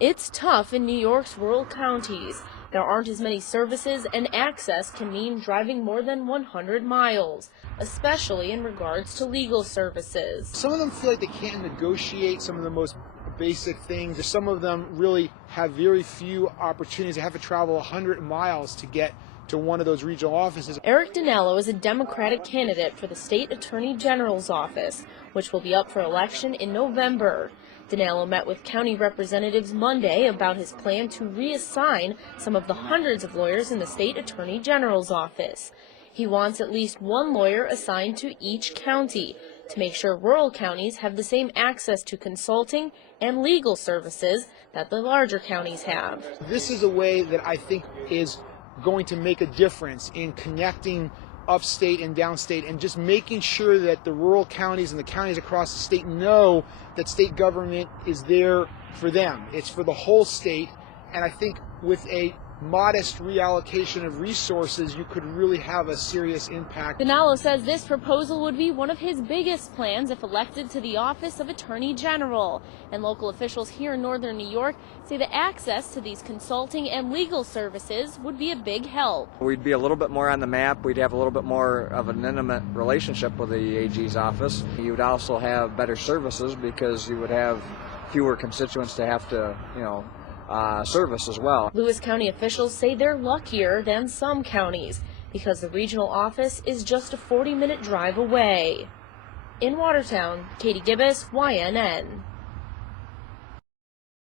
It's tough in New York's rural counties. There aren't as many services, and access can mean driving more than 100 miles, especially in regards to legal services. Some of them feel like they can't negotiate some of the most basic things. Some of them really have very few opportunities. They have to travel 100 miles to get to one of those regional offices. DInallo is a Democratic candidate for the state Attorney General's office, which will be up for election in November. DInallo met with county representatives Monday about his plan to reassign some of the hundreds of lawyers in the state Attorney General's office. He wants at least one lawyer assigned to each county to make sure rural counties have the same access to consulting and legal services that the larger counties have. This is a way that I think is going to make a difference in connecting upstate and downstate, and just making sure that the rural counties and the counties across the state know that state government is there for them. It's for the whole state, and I think with a modest reallocation of resources, you could really have a serious impact. DInallo says this proposal would be one of his biggest plans if elected to the office of Attorney General. And local officials here in northern New York say that access to these consulting and legal services would be a big help. We'd be a little bit more on the map. We'd have a little bit more of an intimate relationship with the AG's office. You would also have better services because you would have fewer constituents to have to, service as well. Lewis County officials say they're luckier than some counties because the regional office is just a 40-minute drive away. In Watertown, Katie Gibbous, YNN.